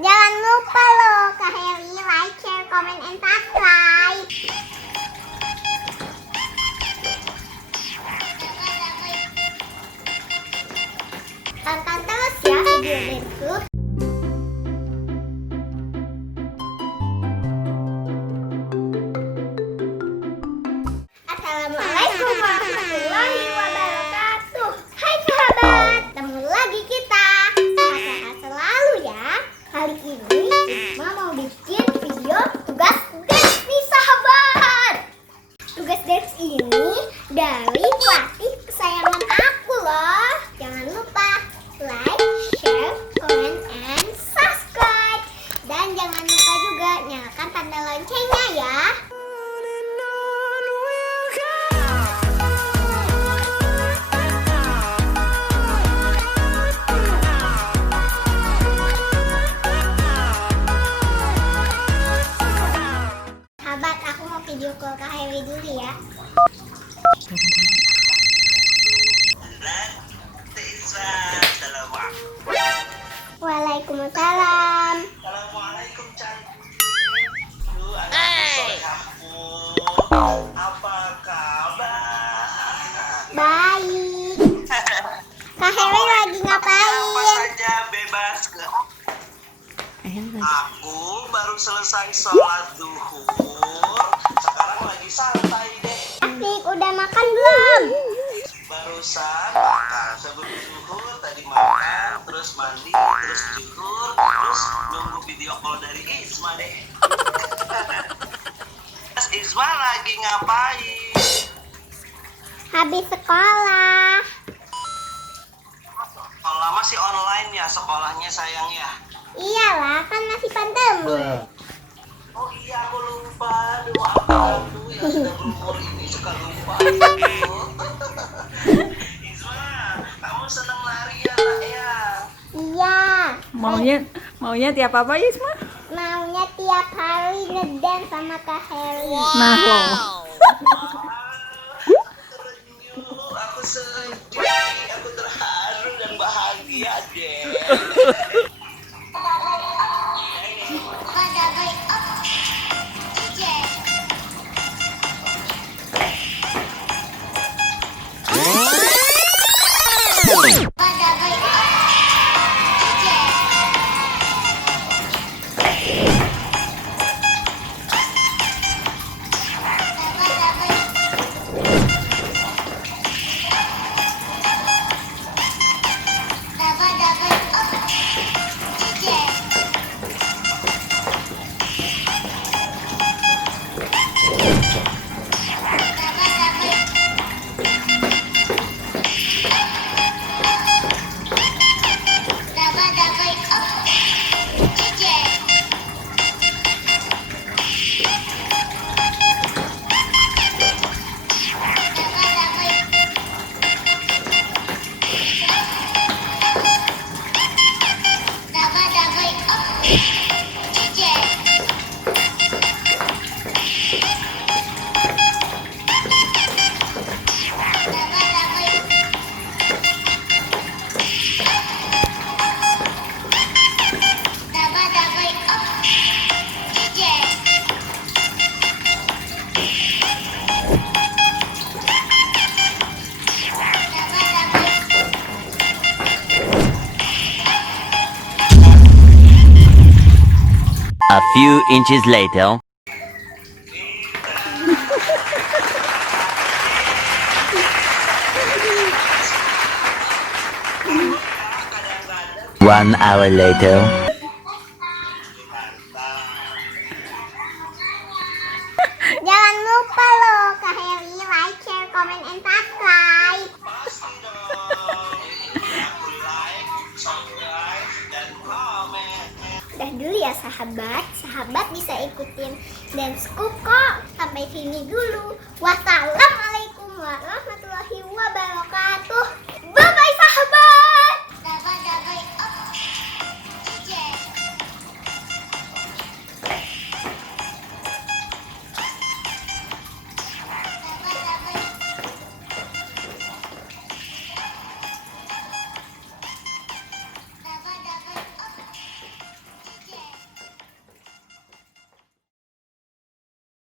Jangan lupa loh Kak Heli like, share, comment, and subscribe. Tonton terus ya video-videoku. Assalamualaikum warahmatullahi wabarakatuh. Hai sahabat, ketemu lagi kita. Sehat-sehat selalu ya. Kali ini Isma mau bikin video tugas dance nih sahabat. Tugas dance ini dari pelatih kesayangan aku loh. Jangan lupa like, share, comment, and subscribe. Dan jangan lupa juga nyalakan tanda loncengnya ya. Sahabat, aku mau video call Kak Heli dulu ya. Waalaikumsalam. Assalamualaikum cantik. Apa kabar? Baik. Kak Heli lagi Apa ngapain? saja bebas ke. Aku baru selesai sholat duhur. Sekarang lagi santai deh. Asik, udah makan belum? Barusan makan sebelum zuhur tadi makan, terus mandi, terus zuhur, terus nunggu video call dari Isma deh. Mas Isma lagi ngapain? Habis sekolah. Kalau masih online ya sekolahnya sayang ya. Iyalah, kan masih pandemi. Oh iya aku lupa. Aduh aku yang sudah berumur ini suka lupa. Isma, kamu seneng lari ya nak ya? Iya. Maunya tiap apa Isma? Maunya tiap hari ngedance sama Kak Heli. Nah, Terenyuh, aku sedih, aku terharu dan bahagia deh. A few inches later. One hour later. Jangan lupa loh Kak Heli like, share, comment, and subscribe. Pasti dong. Aku like, subscribe, dan komen. Udah dulu ya sahabat. Sahabat bisa ikutin danceku kok. Sampai sini dulu. Wassalamualaikum.